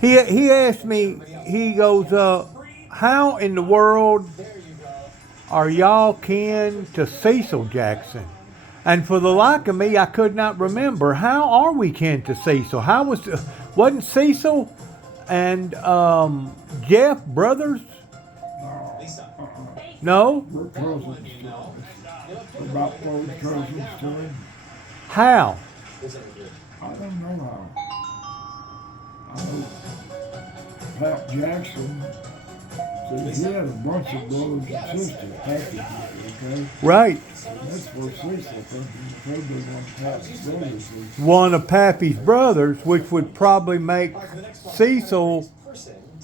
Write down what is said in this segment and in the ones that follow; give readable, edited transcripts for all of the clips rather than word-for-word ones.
He asked me. He goes, "How in the world are y'all kin to Cecil Jackson?" And for the like of me, I could not remember. How are we kin to Cecil? Wasn't Cecil and Jeff brothers? No. We're cousins. We're about third cousins to him. How? I don't know how. I know Pat Jackson, see, he had a bunch of brothers and sisters, Pappy, okay? Right. That's where Cecil comes from. Probably one of Pat's brothers. One of Pappy's brothers, which would probably make Cecil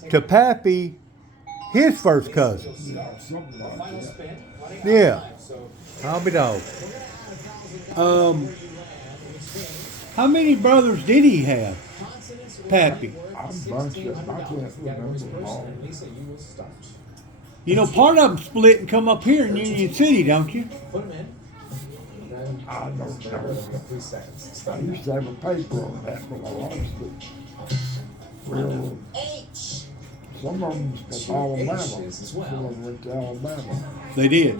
to Pappy his first cousin. Yeah, something like that. Yeah. I'll be dog. How many brothers did he have? Pappy. I'm a bunch of, I can't remember them all. You know, part of them split and come up here in Union City, don't you? I don't know. I used to have a paper on that when I lost it. Well, some of them was Alabama. Some of them went to Alabama. They did.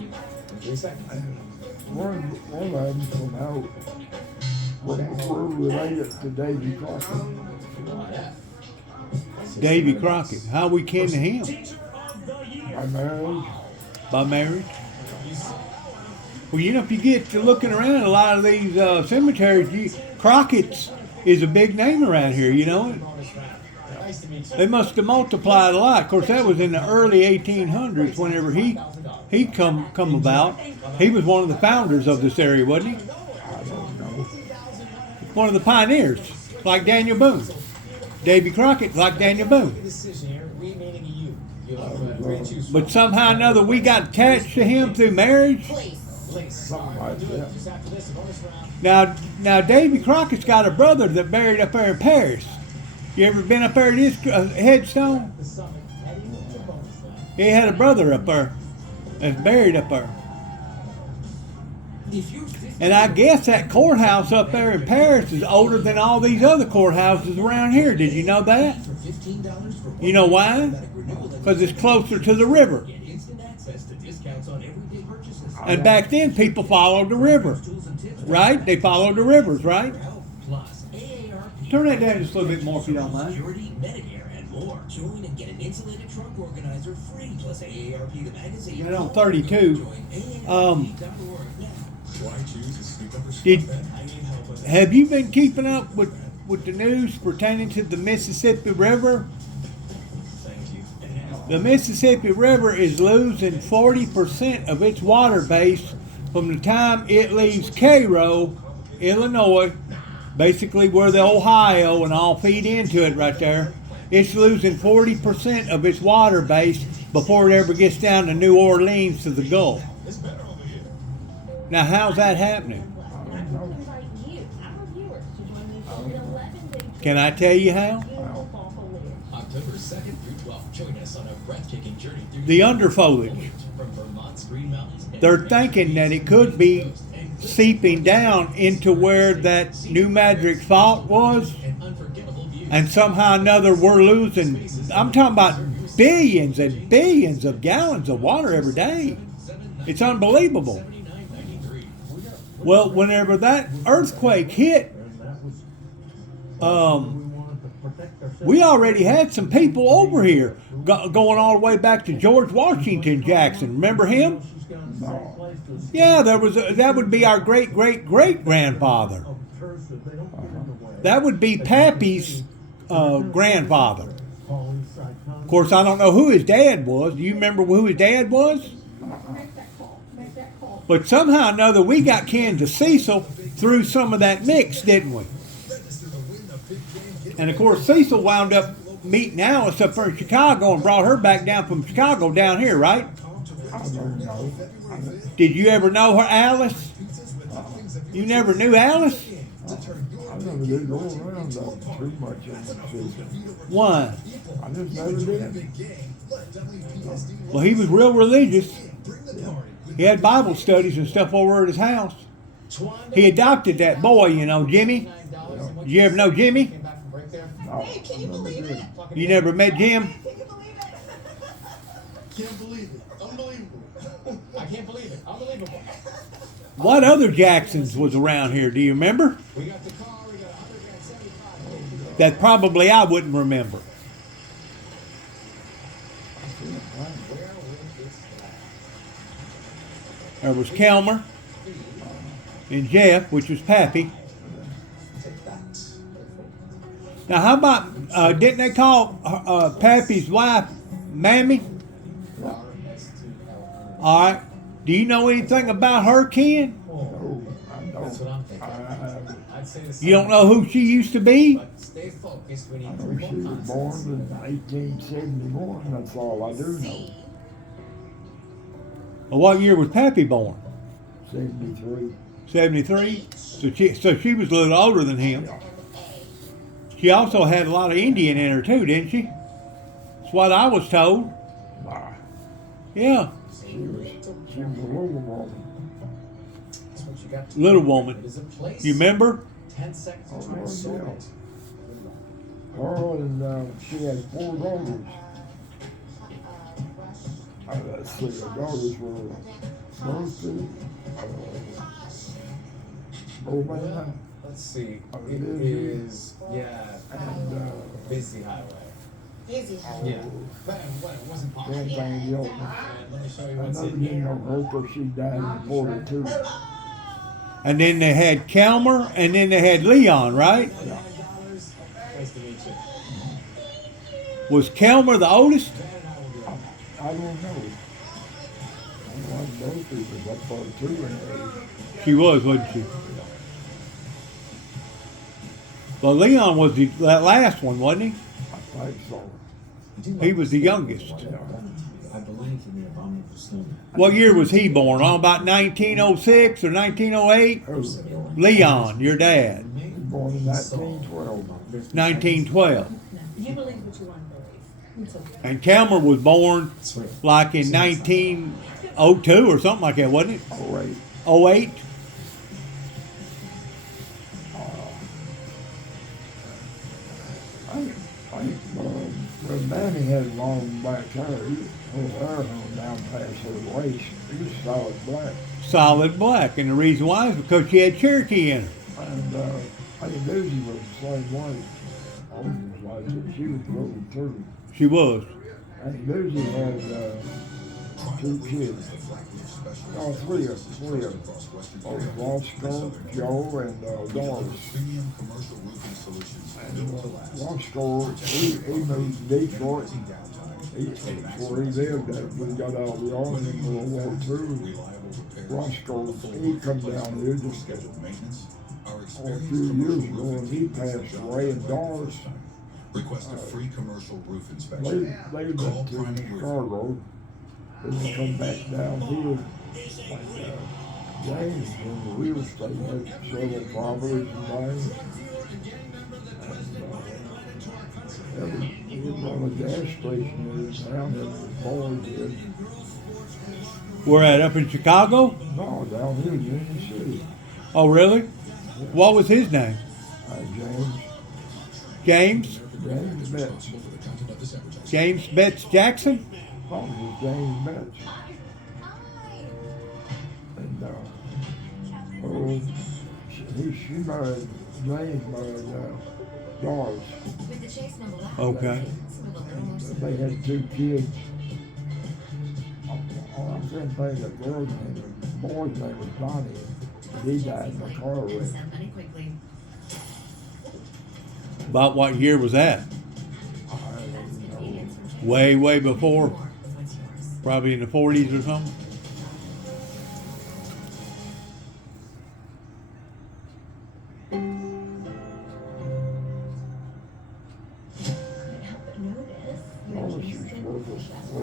One of them from out. We're related to Davy Crockett. Davy Crockett. How we kin to him? By marriage. By marriage? Well, you know, if you get to looking around a lot of these cemeteries, Crockett's is a big name around here, you know. They must have multiplied a lot. Of course, that was in the early 1800s whenever he come about. He was one of the founders of this area, wasn't he? I don't know. One of the pioneers, like Daniel Boone. Davy Crockett, like Daniel Boone. But somehow or another, we got attached to him through marriage. Something like that. Now, Davy Crockett's got a brother that buried up there in Paris. You ever been up there at his headstone? He had a brother up there that's buried up there. And I guess that courthouse up there in Paris is older than all these other courthouses around here. Did you know that? You know why? Because it's closer to the river. And back then, people followed the river, right? They followed the rivers, right? Turn that down just a little bit more if you don't mind. Join and get an insulated trunk organizer free plus AARP the magazine. Got on 32. Have you been keeping up with the news pertaining to the Mississippi River? The Mississippi River is losing 40% of its water base from the time it leaves Cairo, Illinois, basically where the Ohio and all feed into it right there. It's losing 40% of its water base before it ever gets down to New Orleans to the Gulf. Now, how's that happening? Can I tell you how? October 2nd through 12th, join us on a breathtaking journey through the underfoliage. From Vermont's Green Mountains. They're thinking that it could be seeping down into where that New Madrid Fault was, and somehow or another we're losing, I'm talking about billions and billions of gallons of water every day. It's unbelievable. Well, whenever that earthquake hit, we already had some people over here going all the way back to George Washington Jackson. Remember him? Yeah, that would be our great-great-great-grandfather. That would be Pappy's grandfather. Of course, I don't know who his dad was. Do you remember who his dad was? But somehow or another, we got kin to Cecil through some of that mix, didn't we? And of course, Cecil wound up meeting Alice up there in Chicago and brought her back down from Chicago down here, right? I don't know. Did you ever know her, Alice? You never knew Alice? I never did go around though too much in the season. Why? I just never did. Well, he was real religious. He had Bible studies and stuff over at his house. He adopted that boy, you know, Jimmy. Did you ever know Jimmy? I I remember good. You never met Jim? Can't believe it. Unbelievable. I can't believe it. Unbelievable. What other Jacksons was around here? Do you remember? We got the car. We got 175. That probably I wouldn't remember. Where will this last? There was Kelmer and Jeff, which was Pappy. Take that. Now, how about, didn't they call Pappy's wife Mammy? All right. Do you know anything about her, Ken? Oh, I That's what know. I'm thinking. I'd say the same. You don't know who she used to be? But stay focused. We I need know three she more was born constants. in 1871. That's all I do know. Well, what year was Pappy born? 73. 73. So she was a little older than him. She also had a lot of Indian in her too, didn't she? That's what I was told. Nah, Yeah, she was a little woman. That's what you got to little do. woman. There's a place. You remember? 10 seconds to try Oh, to solve yeah. it. Her and she had 4 daughters. Let's see, the daughters were Murphy, Bowman, Let's see. Oh, It busy. is, yeah, and busy highway. Busy. Yeah. But it wasn't possible. Dan Van Gilton. And let me show you I what's never in did here. know her till she died in 42. And then they had Kelmer, and then they had Leon, right? $99. Nice to meet you. Was Kelmer the oldest? Ben and I will be right back. I don't know. I know Murphy was up there too in age. She was, wasn't she? Well, Leon was that last one, wasn't he? I think so. He was the youngest. I believe in the abominable snowman. What year was he born? On about 1906 or 1908? Who? Leon, your dad. He was born in 1912. 1912. You believe what you want to believe. It's okay. And Kelmer was born It's real. like in 1902 or something like that, wasn't it? Oh, wait. 08? Well, Mammy had long black hair. Her hair hung down past her waist. He was solid black. Solid black. And the reason why is because she had Cherokee in her. And I think Lucy was the same way. Almost like it. She was little too. She was. And Lucy had 2 kids. Oh, 3 of them. Roscoe, Joe, and Doris. Premium commercial roofing solutions built to last. Roscoe, he moved to Detroit. That's where he lived at. We got out of the army in World War II. Reliable repairs. Roscoe, he come down here just Scheduled maintenance. Our a experienced few years commercial ago, and roofing he team does passed the job away, and every Doris, time. Request a free commercial roof they inspection. went Call to Prime Roofing. Chicago, then they come back down here, like James in the real estate, had several properties and things. And he was on a gas station in town that the boys did. Where at? Up in Chicago? No, down here in Union City. Oh, really? What was his name? James James? Betts. James Betts Jackson? Probably was James Betts. And she married, James married Doris. Okay. They had 2 kids. I'm trying to think the girl's name, the boy's name was Donnie. He died in a car wreck. About what year was that? I don't know. Way, way before? Probably in the 40s or something? Doris used to work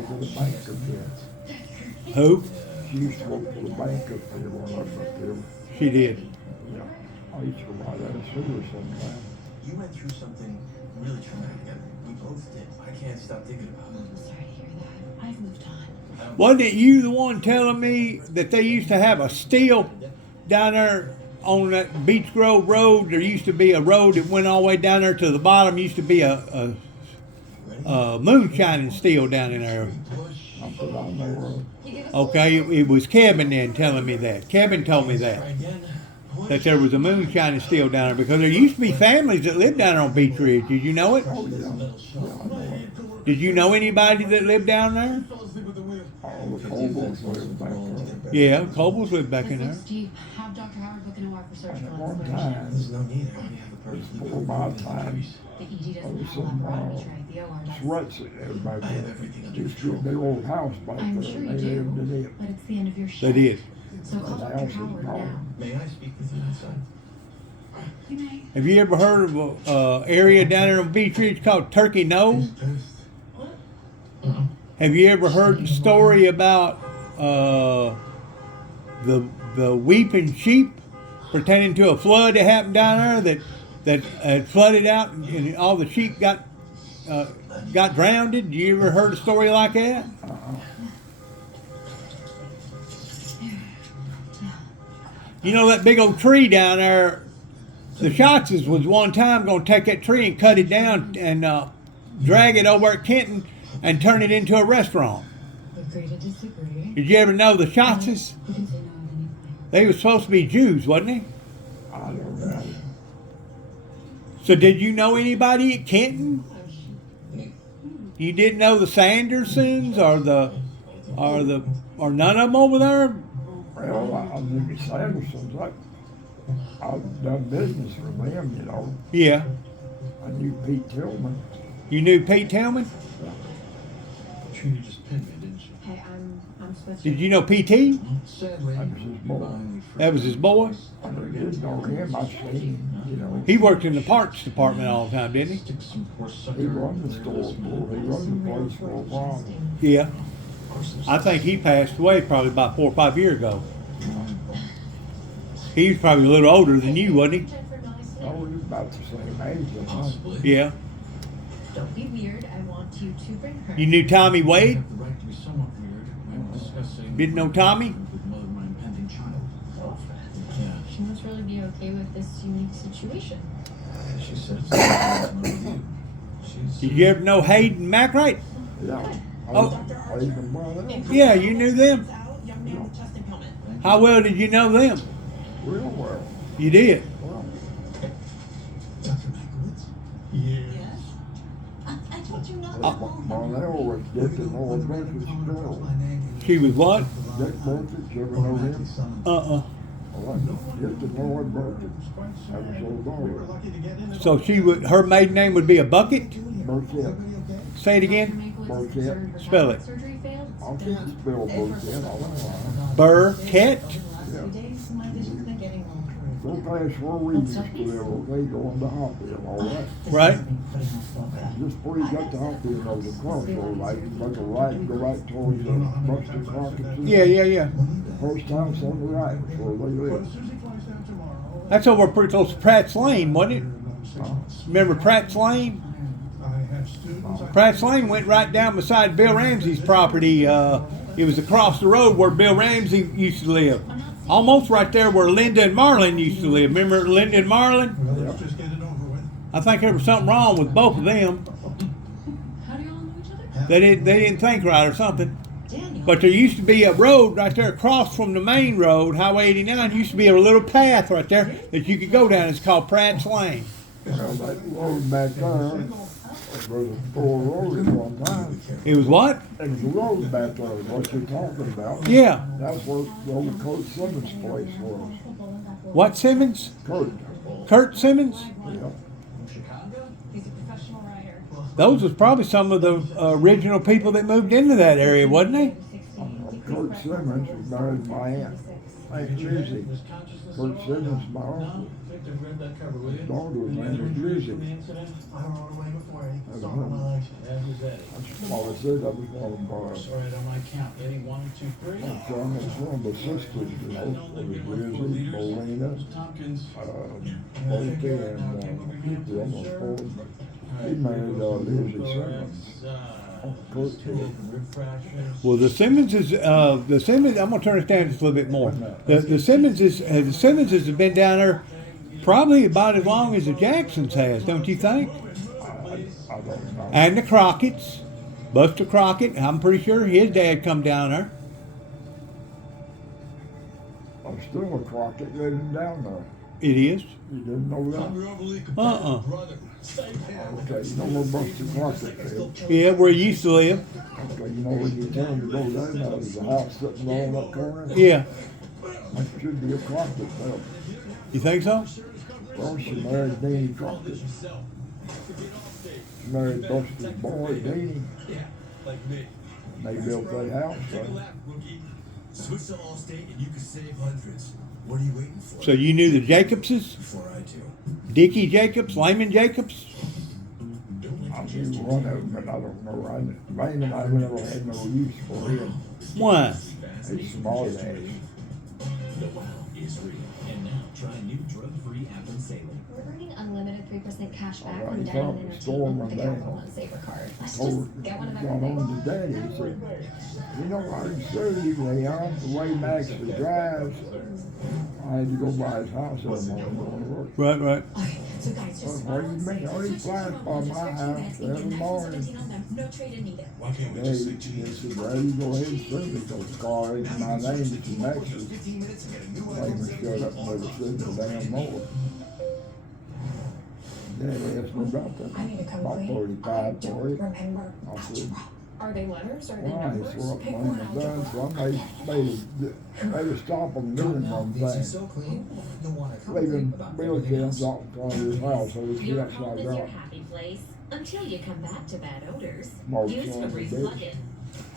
at the bank up there. Who? She used to work for the bank up there when I was up there. She did. Yeah. I used to ride out of sewer sometimes. You went through something really traumatic, and we both did. I can't stop thinking about it. I'm sorry to hear that. I've moved on. Wasn't it you the one telling me that they used to have a steel down there on that Beach Grove Road, there used to be a road that went all the way down there to the bottom. Used to be a moonshining steel down in there. Not that I know Okay, it was Kevin then telling me that. Kevin told me that that there was a moonshining steel down there because there used to be families that lived down there on Beach Ridge. Did you know it? of. Oh, yeah. Yeah, I know it. Did you know anybody that lived down there? All the Cobbles live back there. Yeah, Cobles lived back in there. Looks deep. Have Dr. Howard book an OR for At surgical one exploration. time, There's no need. I already have the person. before my time, The ED doesn't was have some, laparoscopy. The OR does. Sweats that had back I have there. everything under Just a control. big old house back I'm there, sure and you they lived in do, it. but it's the end of your shift. They did. So call The Dr. house is Howard gone. now. May I speak with you outside? You may. Have you ever heard of a area down there on Beach Ridge called Turkey Knoll? Have you ever heard the story about the weeping sheep pertaining to a flood that happened down there that flooded out and all the sheep got drowned? You ever heard a story like that? You know that big old tree down there? The Schatzes was one time going to take that tree and cut it down and drag it over at Kenton and turn it into a restaurant. Agree to disagree. Did you ever know the Schatzes? You can say no at any point. They were supposed to be Jews, wasn't they? I don't know. So did you know anybody at Kenton? You didn't know the Sandersons or none of them over there? Well, I knew the Sandersons. I've done business with them, you know. Yeah. I knew Pete Tillman. You knew Pete Tillman? Trina just pinned me, didn't she? Hey, I'm supposed to. Did you know PT? Sadly, That was his boy. That was his boy? I didn't know him. I seen him, you know. He worked in the parts department all the time, didn't he? Stick some poor sucker He run the where store this for, he run the place for a while. Yeah. person's- I think he passed away probably about 4 or 5 years ago. He was probably a little older than you, wasn't Oh, he's about the same age, I think. Possibly. he? Yeah. Don't be weird. I want you to bring her. You knew Tommy I Wade? have the right to be somewhat weird when discussing. Didn't know Tommy? With the mother of my impending child. Yeah. She must really be okay with this unique situation. She said it's not with you. She's. Did you ever know Hayden McRae? Yeah. Oh. I even brought him Yeah, you knew them. Young man with chest impalement. How well did you know them? real well. You did. Well, Dr. Mankiewicz? Yes. I told you not to call Marnell was Dick and Noah Burkett's girl. She was what? Dick Burkett, you ever know him? Uh-uh. Well, Dick and Noah Burkett. That was her daughter. So she would, her maiden name would be a Bucket? Burkett. Say it again. Burkett. Spell it. Surgery failed. I can't spell Burkett, I don't know. Burkett? Go past where we used to live, okay, going to Hopfield, all right? Right? Just before you got to Hopfield, there was a crossroad, like, make a right and go right towards Buster Crockett's. Yeah, yeah, yeah. The first house on the right was where they lived. That's over pretty close to Pratt's Lane, wasn't it? Remember Pratt's Lane? Pratt's Lane went right down beside Bill Ramsey's property. It was across the road where Bill Ramsey used to live. Almost right there where Linda and Marlin used to live. Remember Linda and Marlin? Just get it over with. I think there was something wrong with both of them. How do you all know each other? They didn't think right or something. Daniel. But there used to be a road right there across from the main road, Highway 89. Used to be a little path right there that you could go down. It's called Pratt's Lane. Well, that road back there, was a full road at one time. It was what? There was a road back there, what you're talking about. Yeah. That's where the old Kurt Simmons place was. What Simmons? Kurt, Kurt Simmons? yeah. He's a professional writer. Those was probably some of the original people that moved into that area, wasn't they? Kurt Simmons was married to my aunt, Aunt Lizzie. Kurt Simmons, my uncle. Victor, grab that cover, will you? Daughter was named Lizzie. The incident? I rode away before Eddie. That's Saw my legs. Yeah, who's that? That's all I said, I was one of them. Sorry, on my count. Eddie, 1, 2, 3. My son was one of the sisters, you know, it was Lizzie, Molina, Tompkins. Bolty, and Peter, almost four. He married Lizzie Simmons. Well, the Simmonses, I'm gonna turn this down just a little bit more. The Simmonses have been down there probably about as long as the Jacksons has, don't you think? I don't know. And the Crockett's, Buster Crockett. I'm pretty sure his dad come down there. I'm still a Crockett living down there. It is. You didn't know that? Uh-uh. Okay, you know where Buster Crockett lives? Yeah, where he used to live. Okay, you know when you turn to go down there, there's a house sitting on that corner? Yeah. That should be a Crockett there. You think so? Well, she married Danny Crockett. She married Buster's boy, Danny. They built that house there. Switch to Allstate and you can save hundreds. What are you waiting for? So you knew the Jacobses? Before I do. Dickie Jacobs? Lyman Jacobs? I knew one of them, but I don't know. Raymond, I never had no use for him. Why? He's small ass. The wow is real. And now try new drug-free app in Salem. We're earning unlimited 3% cash back All when right, dining so and store entertainment with the my name. Capital One Saver card. Let's Told just get one of got everything. on to Daddy. He said, you know, I inserted you, Leon, the way Max would drive. I had to go by his house every morning going to work. Right, right. Okay, so guys, just What do you mean? Oh, he flies by my house every morning. No trade-in either. Why can't we Daddy, just say he cheese? said, well, you go ahead and send me those cars. My name is Max's. 15 minutes and get a new one. Raymond showed up and never said no damn more. Daddy asked me about that. I need to come About clean. 45 for it. Remember. I said, Are they letters? Are they why? He numbers? said, what Pick made one, me I'll done? drop So it. I made to stop them doing one These are thing. so clean. You'll want to Leaving complain about Bill everything cans else. out in front of his house, so his Your truck's home not is your gone. happy place until you come back to bad odors. Most Use of them Febreze do. plug-in.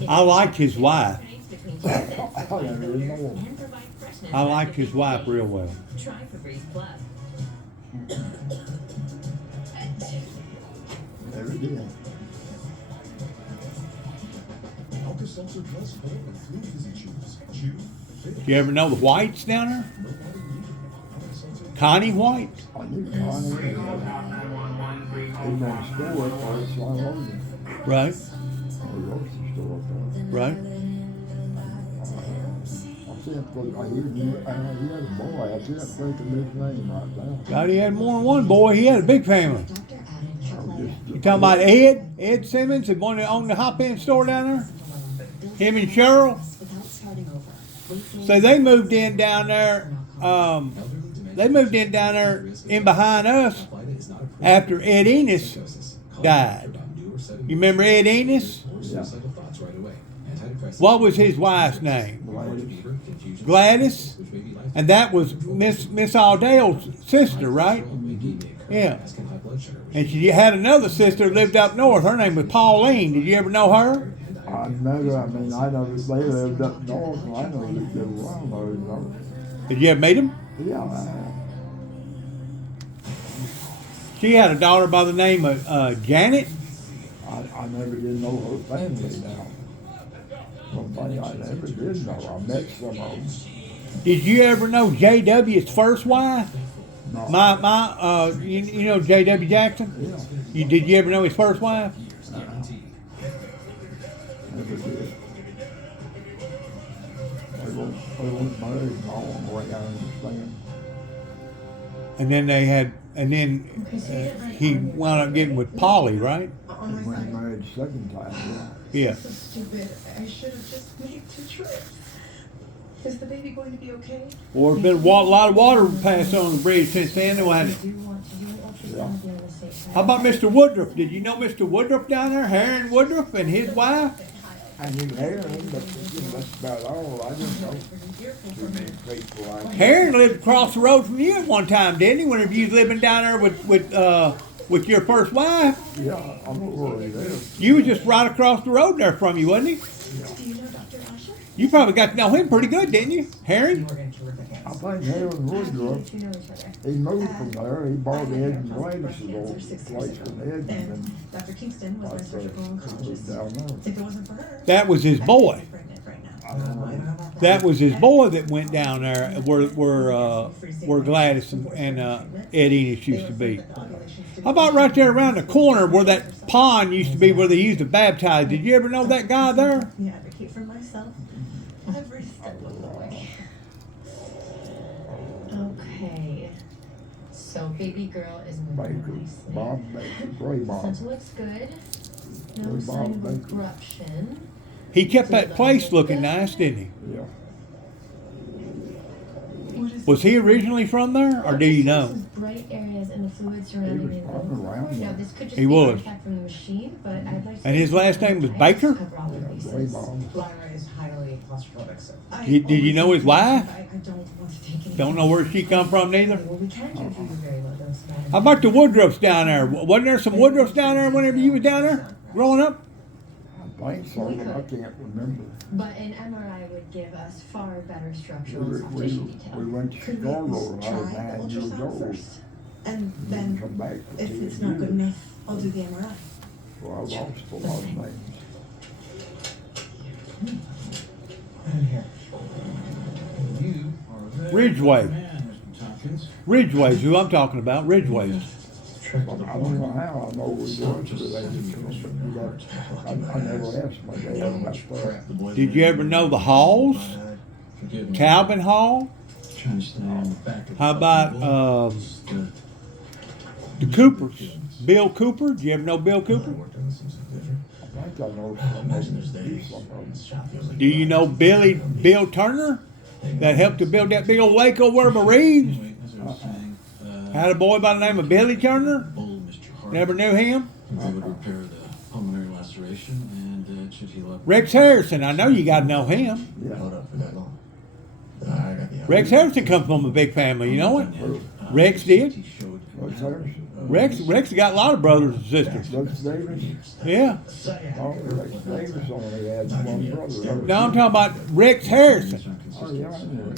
It I liked his wife. penetrates between two scents to I find didn't odors even know. and provide freshness I liked after his each wife day. real well. Try Febreze Plus. Never did. Alka-Seltzer Plus Cold and Flu Fizzy Chews. Chew, fit, You ever know the Whites down there? no water needed. Alka-Seltzer. Connie White? I knew Connie. He ran a store up there, so I owned him. Right, A grocery store up there. right. I said, he had a boy. I can't think of his name right now. God, he had more than one boy. He had a big family. Dr. Adam I Chocolate. was just- You talking about Ed Simmons, the one that owned the hop-in store down there? Him and Cheryl? Without starting over. So they moved in down there, they moved in down there in behind us after Ed Enos died. You remember Ed Enos? Yeah. What was his wife's name? Gladys? And that was Miss Aldale's sister, right? Yeah. And she had another sister that lived up north. Her name was Pauline. Did you ever know her? I never, I mean, I know that they lived up north, and I know that they were well known. Did you ever meet him? Yeah, I have. She had a daughter by the name of Janet. I never did know her family now. Somebody I never did know. I met some of them. Did you ever know J.W.'s first wife? No. You know J.W. Jackson? Yeah, Did you ever know his first wife? never did. They weren't married long, the way I understand. And then he wound up getting with Polly, right? They weren't married the second time, yeah. Yeah. So stupid. I should have just made 2 trips. Is the baby going to be okay? Well, there's been a lot of water passed on the bridge since then. Though, hasn't it? Do you want to do an ultrasound here in the state? How about Mr. Woodruff? Did you know Mr. Woodruff down there, Harron Woodruff, and his wife? I knew Aaron, but that's about all. I didn't know too many people like Harron lived across the road from you at one time, didn't he? Whenever you was living down there with your first wife, Yeah, I'm over there. you was just right across the road there from you, wasn't he? Do you know Dr. Usher? You probably got to know him pretty good, didn't you, Harron? I think Aaron Woodruff, You know each other. he moved from there. He bought Ed and Gladys's old place from Ed, and then And Dr. Kingston was my I said, surgical he moved oncologist. down there. If it wasn't for her, That was his boy. I'd be pregnant right now. I That was his boy that went down there where Gladys and Ed Enos used to be. How about right there around the corner where that pond used to be where they used to baptize? Did you ever know that guy there? Yeah, advocate for myself every step of the way. Okay. So baby girl is in the Baker, nice Bob Baker, Gray Bob. Center looks good. No Gray sign of Bob Baker. eruption. He kept that place looking nice, didn't he? Yeah. What is Was he originally from there, or do you know? Some bright areas in the fluid He surrounding was the from around Now there. this could just He be was. artifact from the machine, but I'd like to And his last name was Baker? cover all the Gray bases. Bob. Lyra is highly claustrophobic, so. Did you know his wife? I don't want to take any. Don't know where she come from neither. Well, we can give you a very low dose of vitamin How about the Woodruffs down there? Wasn't there some Woodruffs down there whenever you was down there growing up? I think so, but I can't remember. But an MRI would give us far better structural We, soft we, tissue we detail. went to Could we at Chicago least when I try was the 9 years ultrasound old. first? And Didn't then, come back for if 10 it's not good years. enough, I'll do the MRI. So I lost a lot of names. And here. You are a very Ridgeway. good man, Mr. Tompkins. Ridgeway's who I'm talking about. Ridgeway's. Straight to But the I don't know point. how I know we Stop was just related sending to me them. from your heart. I never asked my You dad know how about much that. crap the boys Did you made ever me know do. the Halls? Forgive me. Calvin Hall? Trying to stand on the back of How the about fucking bull. um, Just, the Coopers? Bill Cooper? Did you ever know Bill I Cooper? worked on some subdivision. I think I know Imagine there's some of days. them. This shop feels like Do you know Bill Turner? That helped to build that big old lake over by Reeves? Anyway, as I was saying, Had a boy by the name of Billy Turner? bull, Mr. Hart. Never knew him? They would repair the pulmonary laceration and it should heal up. Rex Harrison, I know you gotta know him. Yeah. Held up for that long. I got the Rex Harrison comes from a big family, you know it? Rex did? Rex Harrison? Rex got a lot of brothers and sisters. Rex Davis? Yeah. Oh, Rex Davis only had one brother. No, I'm talking about Rex Harrison. Oh, yeah, I know.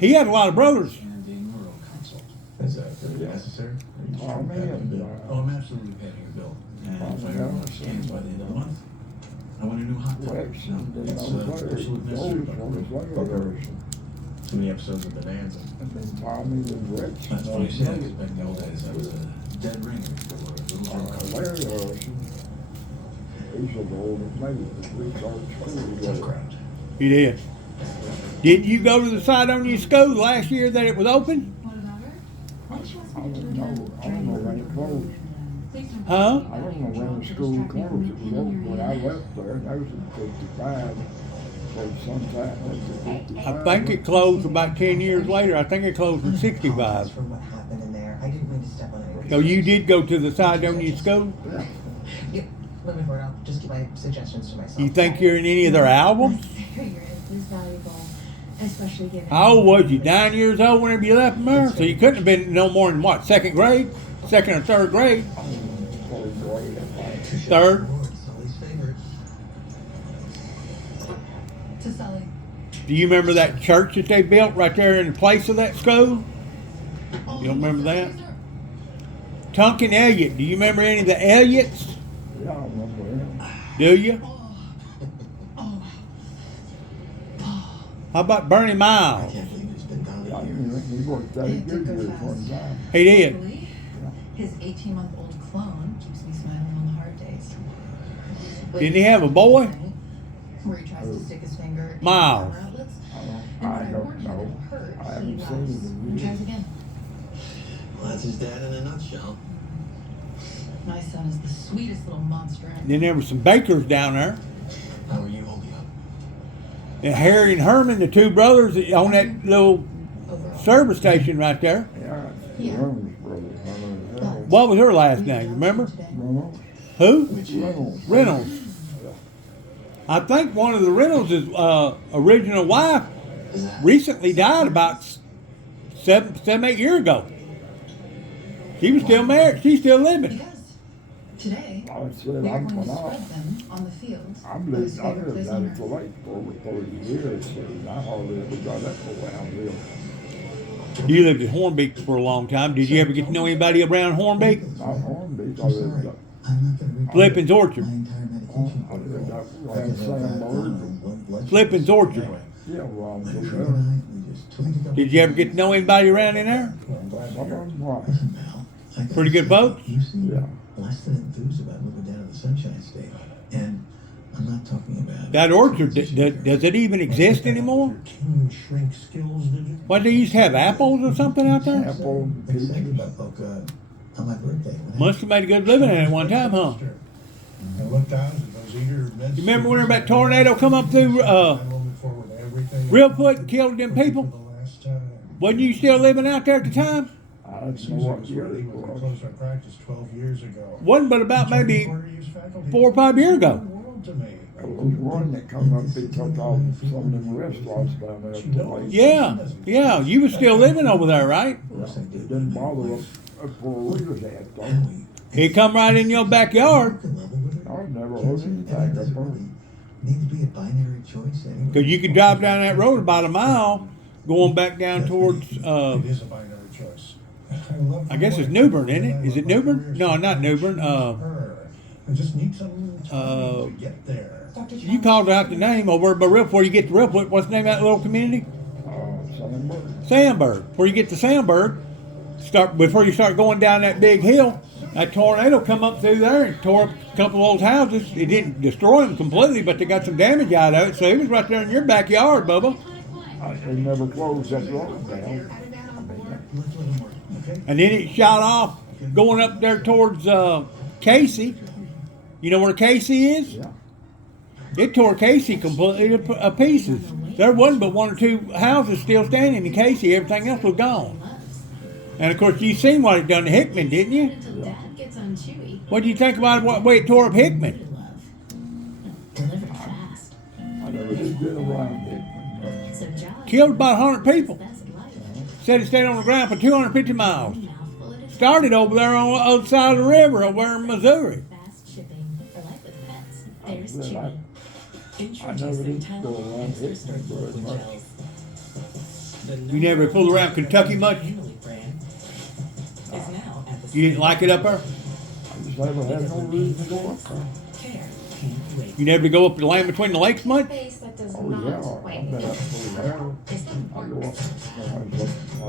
He had a lot of brothers. And a neuro consult. Is that Yeah. necessary? Oh, man. Oh, I'm absolutely paying your bill. And if I ever want scans by the end of the month, I want a new hot tub. Rex, No, and then it's I was there, absolutely the necessary. oldest one was Larry Harrison. Too many episodes of Bonanza. And then Tommy and Rex. That's what he said, because back in the old days, that was a dead ringer for a little drunk. Larry Harrison. He's the oldest maybe. We started school Tough together. crowd. He did. Didn't you go to the Sidonia School last year that it was open? What about her? I think she wants I me to don't do know. it I don't know when it closed. Please don't- Huh? I don't know when the school closed. It was open when I left there. That was in 55. So sometime after 55. I think it closed about 10 years later. I think it closed in 65. For what happened in there. I didn't mean to step on anybody's So you toes. did go to the Sidonia School? Yeah. Yep. Moving forward, I'll just keep my suggestions to myself. You think you're in any of their albums? Your input is valuable, especially given. How old was you? 9 years old whenever you left there? So you couldn't have been no more than what, second grade? Second or third grade? Third grade, I think. Third? Sully's favorite. To Sully. Do you remember that church that they built right there in the place of that school? You don't remember that? Tunkin Elliott. Do you remember any of the Elliots? Yeah, I remember him. Do you? How about Bernie I Miles? can't believe it's been down Yeah, to years. he worked that It did good go years fast. one time. He did. Hopefully, his 18-month-old clone keeps me smiling on the hard days. Didn't he have a boy? Where he tries to stick his finger in Miles. power outlets. I And don't, I when I don't warn him know. it'll hurt, I he haven't laughs seen him and in tries years. again. Well, that's his dad in a nutshell. My son is the sweetest little monster. Then there were some bakers down there. How are you holding up? And Harry and Herman, the two brothers that own that little Overall. service station right there. Yeah, Yeah. Reynolds brothers. I know that. What was her last name? Remember? Reynolds? Who? Reynolds. Reynolds. I think one of the Reynolds' original wife Is that recently died about 8 years ago. She was still married. She's still living. Because today, I said, we are I'm going to going spread off. them on the field. I've of his lived, I've favorite place lived on out at the earth. lake for over 30 years, so I hardly ever got up around here. You lived at Hornbeak for a long time. Did you ever get to know anybody around Hornbeak? Not Hornbeak, I lived up, I'm not going to repeat Flippin's Orchard. my entire medication I lived protocol. up around Sandburg. Flippin's Orchard. Anyway, Yeah, well, my I'm Trick there. and I, we just tweaked a couple Did you ever get to know anybody around in there? I'm glad Some of you're here. them right. Listen, pal. I gotta Pretty good say, folks? You seem Yeah. less than enthused about moving down to the Sunshine State. And I'm not talking about That orchard, does it even exist anymore? Your king shrink skills, did you? What, they used to have apples or something out there? Apple, Excited peaches. about Boca on my birthday. What Must have made a good living in it one time, huh? I looked out at those eater meds. You remember when that tornado come up through Real Foot and killed them people? Wasn't you still living out there at the time? I don't know what year it was. Closed our practice 12 years ago. Wasn't but about maybe 4 or 5 years ago. There was one that come up, he took off some of them restaurants down there at the lake. Yeah, you was still living over there, right? Yes, I It did. didn't bother up for a reader's head, though. And we He come right in your backyard. level with it. I've never And heard it anything doesn't about really need to be a binary choice anyway. Because you could drive down that road about a mile going back down towards, It is a binary choice. I guess it's New Bern, isn't it? Is it New Bern? No, not New Bern. I just need some time to get there. You called out the name over by Real before you get to Real Foot. What's the name of that little community? Sandberg. Sandberg. Before you get to Sandberg, before you start going down that big hill, that tornado come up through there and tore up a couple of old houses. It didn't destroy them completely, but they got some damage out of it. So it was right there in your backyard, Bubba. They never closed that road down. And then it shot off going up there towards Casey. You know where Casey is? Yeah. It tore Casey completely to pieces. There wasn't but 1 or 2 houses still standing in Casey. Everything else was gone. And of course, you seen what it done to Hickman, didn't you? Until Dad gets on Chewy. What do you think about what way it tore up Hickman? Delivered fast. I never did get around it. So Josh Killed about 100 people. best life. Said it stayed on the ground for 250 miles. Mouthful at a Started over there on the other side of the river, over there in Missouri. fast shipping for life with pets. There's Well, Chewy. I never did go around it very much. You never fooled around Kentucky much? You didn't like it up there? I just never had no reason to go up there. You never go up the land between the lakes much? Face that does Oh, yeah, I've been up through there. I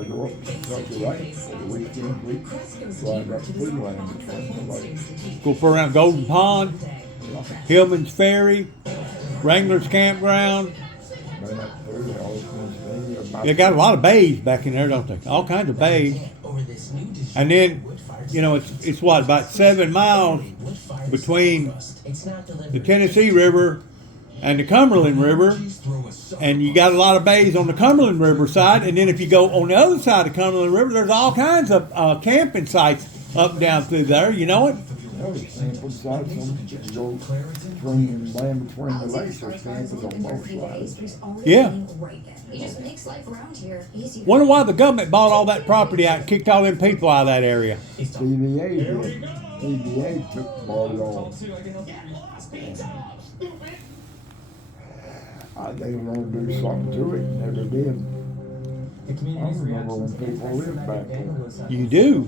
go up to Kentucky Lake for the weekend, drive up through the land between the lakes. Go around Golden Pond, Hillman's Ferry, Wrangler's Campground. Been up through there, all things. They got a lot of bays back in there, don't they? All kinds of bays. And then, you know, it's what, about 7 miles between the Tennessee River and the Cumberland River. And you got a lot of bays on the Cumberland River side. And then if you go on the other side of the Cumberland River, there's all kinds of camping sites up and down through there. You know it? Sample sites, you go between land between the lakes, there's samples on both sides. Yeah. He just makes life around here easier. Wonder why the government bought all that property out and kicked all them people out of that area. TVA did. TVA took part of all. They were gonna do something to it, never did. I remember when people lived back there. You do?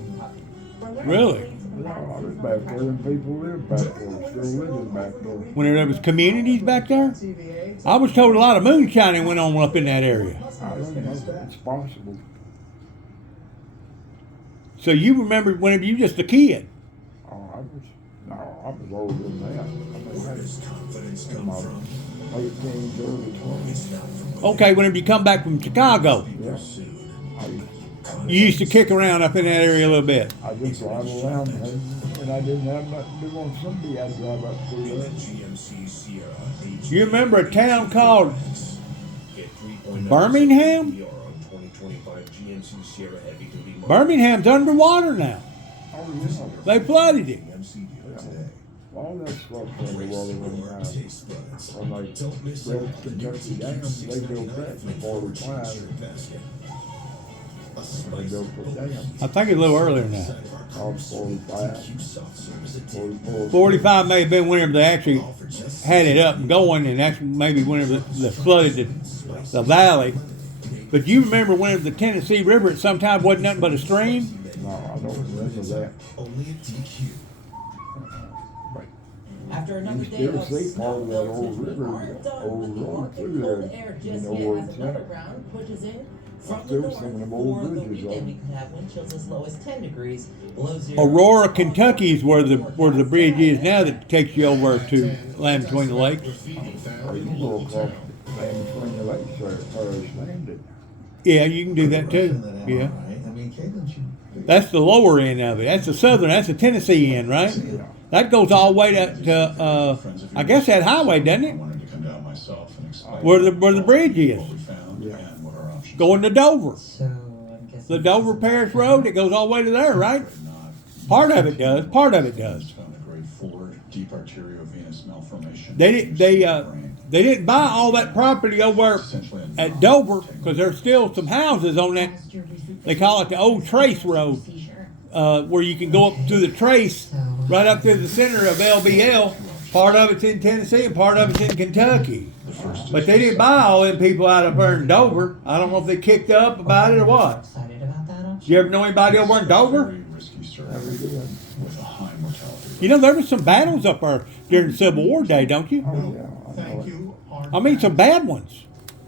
Really? Yeah, I was back there and people lived back there, still living back there. When there was communities back there? I was told a lot of moonshining went on up in that area. I don't know, it's possible. So you remember whenever you were just a kid? Oh, I was older than that. Where does confidence In come my from? late teens, early 20s. Okay, whenever you come back from Chicago, Yeah. you used to kick around up in that area a little bit. I just drive around and when I didn't have nothing to do on Sunday, I'd drive up through there. GMC Sierra AG. You remember a town called Get 3.9 Birmingham? APR on 2025 GMC Sierra heavy duty model. Birmingham's underwater now. Oh, yeah. They flooded it. GMC dealer today. All that stuff's underwater right now. Taste buds. When they Don't miss built out. Kentucky Dam, they built that in 45. Basket. A They spice. built the dam, I think it's a little earlier than that. called 45, Soft service at 44. 45 may have been whenever they actually had it up and going, and that's maybe whenever they flooded the valley. But you remember whenever the Tennessee River at some time wasn't nothing but a stream? No, I don't remember that. Only at DQ. But After You another day still of see part of that snow, old filters river, aren't done old with the road Arctic through cold there. air You just know yet where as it's another at. round pushes in from the Still north. some of them old For the bridges weekend, we on. could have wind chills as low as 10 degrees below zero. Aurora, Kentucky is where the bridge is now that takes you over to Land Between the Lakes. Or you can go across the land between the lakes there, Paris Landing. Yeah, you can do that too. Yeah. I mean, Caitlin should. That's the lower end of it. That's the southern. That's the Tennessee end, right? Yeah. That goes all the way to I guess that highway, doesn't I it? wanted to come down myself and explain Where the bridge is, what we found Yeah. and what our options going to Dover. So, I'm guessing. The Dover Parish Road. It goes all the way to there, right? Not- Part of it does. Part of it does. Found a grade 4 deep arteriovenous malformation. They didn't buy all that property over Essentially a at Dover because there's still some houses on that. They call it the old Trace Road, where you can go up to the Trace, right up to the center of LBL. Part of it's in Tennessee and part of it's in Kentucky. But they didn't buy all them people out of there in Dover. I don't know if they kicked up about it or what. Excited about that option. You ever know anybody over in Dover? Very risky Never surgery did. with a high mortality rate. You know, there was some battles up there during the Civil War day, don't you? Oh, yeah, I know Thank it. you. I mean, some bad ones.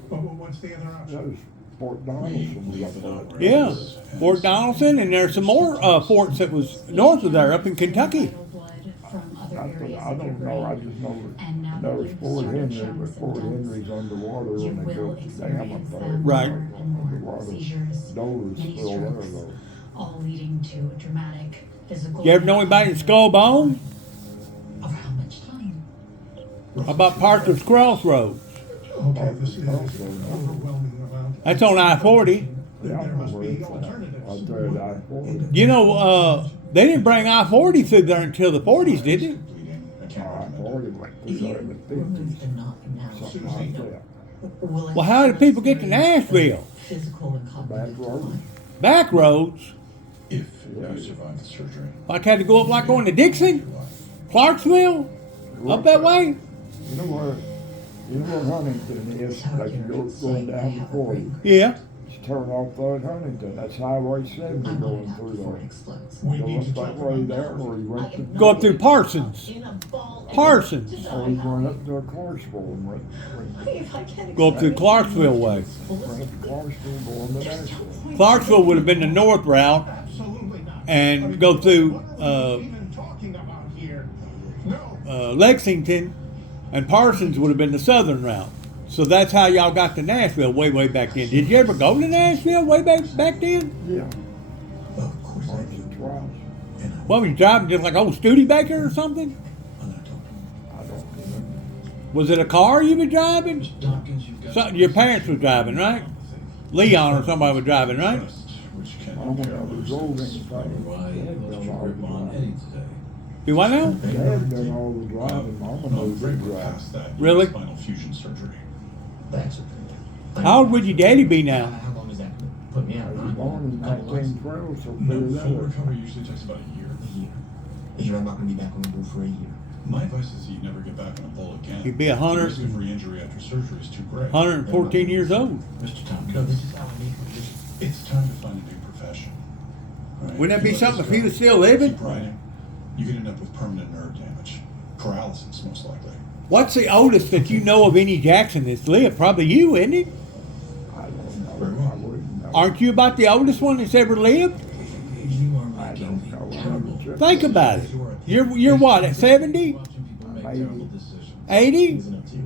What's the other option? That was Fort Donaldson was up there. Yeah, Fort Donaldson, and there's some more forts that was north of there, up in Kentucky. I don't know, I just know it's Fort Henry, but Fort Henry's underwater when they built the dam up there. Right. Underwater. Dover's still there though. all leading to a dramatic physical. You ever know anybody in Skullbone? Of how much time? About Parker's Crossroads? Okay, this is overwhelming amount. That's on I-40. Yeah, I There know must where be it's at. alternatives. Out there at I-40. You know, they didn't bring I-40 through there until the 40s, did they? Bleeding. I can't recommend it. I-40 went through If there you in the remove 50s, the knock now, something like that. will it Well, how did people get to Nashville? physical and cognitive Back road. decline? Back roads. If Yeah. you survive the surgery. Like had to go up like going to Dixon, Clarksville, up that way. You know where Huntington is, like you go going down the 40. Yeah. Just turn off there at Huntington, that's Highway 70 I'm going going out through before it there. explodes. We Go need up to that talk way about there, that. or he went to, Go up through Parsons. In a ball and Parsons. to or he die. went up to Clarksville and went If I can't Go up through explain Clarksville way. up to Clarksville, going to Nashville. Clarksville would have been the north route, Absolutely not. and I mean, go through, what are we even talking about here? No. Lexington, and Parsons would have been the southern route. So that's how y'all got to Nashville way back then. Did you ever go to Nashville way back then? Yeah, Of course I once do. or twice. And What, was you driving just like old Studebaker or something? I'm not talking. I don't remember. Was it a car you were driving? Tompkins, you've got. So, your parents were driving, right? Leon or somebody was driving, right? Trust, which can I repair never those drove things. anything. Why Dad let's done you all rip the on driving. Eddie today? Do I know? Dad done all the driving, Mama No, knows great, the we're driving. past that. Really? Spinal fusion surgery. Thanks. How old would your daddy be now? How long does that put me I out? was born in 1912, so No, figure full that out. recovery usually takes about a year. A year. A year. I'm not going to be back on the board for a year. My advice is you never get back on a bull again. He'd be The risk 100, of re-injury after surgery is too great. 114 years old. Mr. Tompkins, No, this is how I need to. it's time to find a new profession. All right? Wouldn't that be If you let something this if he go, was still living? keep riding, you could end up with permanent nerve damage. Paralysis, most likely. What's the oldest that you know of any Jackson that's lived? Probably you, isn't it? I don't know, I wouldn't know. Aren't you about the oldest one that's ever lived? You are I making don't know. I terrible. haven't checked. Think about it. You're what, at 70? Watching people make Maybe. terrible decisions. 80? Isn't up to you,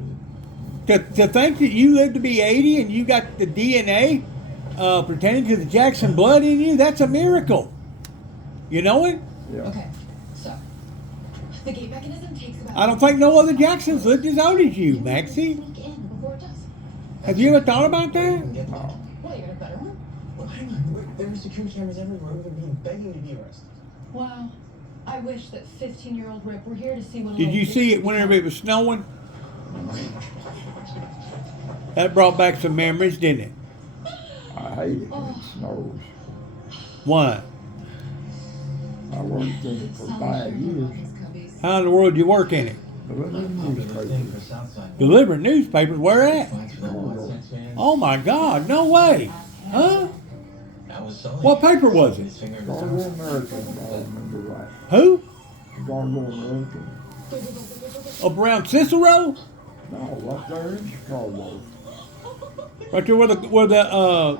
is it? To think that you lived to be 80 and you got the DNA pertaining to the Jackson blood in you, that's a miracle. You know it? Yeah. Okay, so the gate mechanism takes about. I don't think no other Jacksons lived as old as you, Maxie. Sneak in before it does. Have you ever thought about that? No. Well, you got a better one. Well, hang on. There are security cameras everywhere. They're being begging to be arrested. Wow. I wish that 15-year-old Rip were here to see what. Did you see it whenever it was snowing? That brought back some memories, didn't it? I hate it when it snows. Why? I worked in it for 5 years, How in the world do you work in it? delivering newspapers. Delivering newspapers, where at? Oh my God, no way. Huh? What paper was it? Gargle American, if I remember right. Who? Gargle American. Up around Cicero? No, right there in Chicago. Right there where the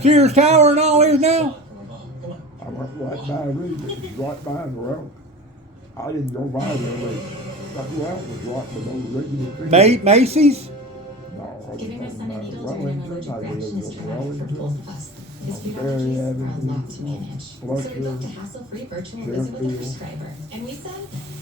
Sears Tower and all is now? I went right by Reed. It was right by the road. I didn't go by there. That route was right below the regular. Macy's? No, I was Giving our son a on needle during an allergic Wellington. I reaction is lived in traumatic for both Wellington. of us. His feet Berry allergies are a Avenue, lot to manage. So we booked a hassle-free virtual visit with a prescriber. And we said,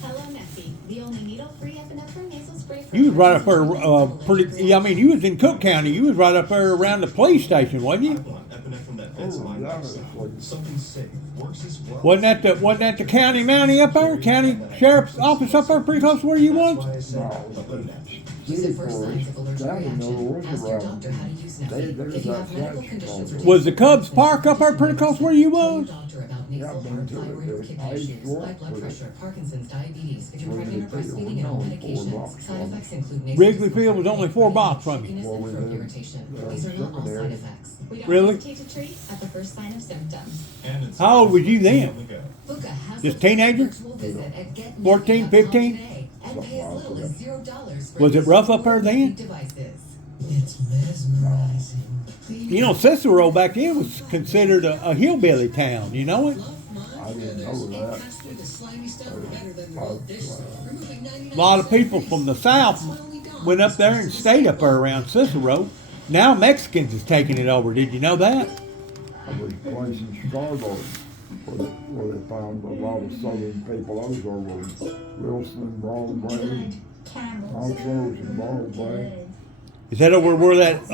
hello, Neffy, the only needle-free epinephrine nasal spray for You was right up there, pretty. I mean, you was in Cook County. You was right up there around the police station, wasn't you? Epinephrine that Oh, fits my yeah, lifestyle. Something safe, works as well. Wasn't that the county mountie up there? County sheriff's office up there, pretty close to where you was? That's why I said No. Epinephrine. Use it for signs of allergic County reaction. never was Ask your around. doctor how to use They- Neffy. there's If you that have medical flash conditions or phone. Was the Cubs Park up there pretty close where you was? doctor about Yeah, nasal, I've been heart, to it. thyroid, or I kidney used issues, to work high blood with it. pressure, Parkinson's, diabetes. If you're Where pregnant or did they breastfeeding and go? on No, medications, 4 blocks side from effects include nasal Wrigley discomfort, Field was only 4 blocks from you. shakiness, Well, and we throat live- irritation. yeah, These are not all secondary. side effects. We don't Really? hesitate to treat at the first sign of symptoms. And it's How old was you then? on the go. Book a hassle-free Just teenager? virtual visit at GetNeffy.com 14, 15? today and pay as little as $0 for Was it these rough up there then? devices. It's mesmerizing. You know, Cicero back then was considered a hillbilly town. You know it? I didn't know that. A lot of people from the south went up there and stayed up there around Cicero. Now Mexicans is taking it over. Did you know that? I was place in Chicago where they found a lot of southern people. I was over Wilson, Broadway, Montrose, and Broadway. Is that over where that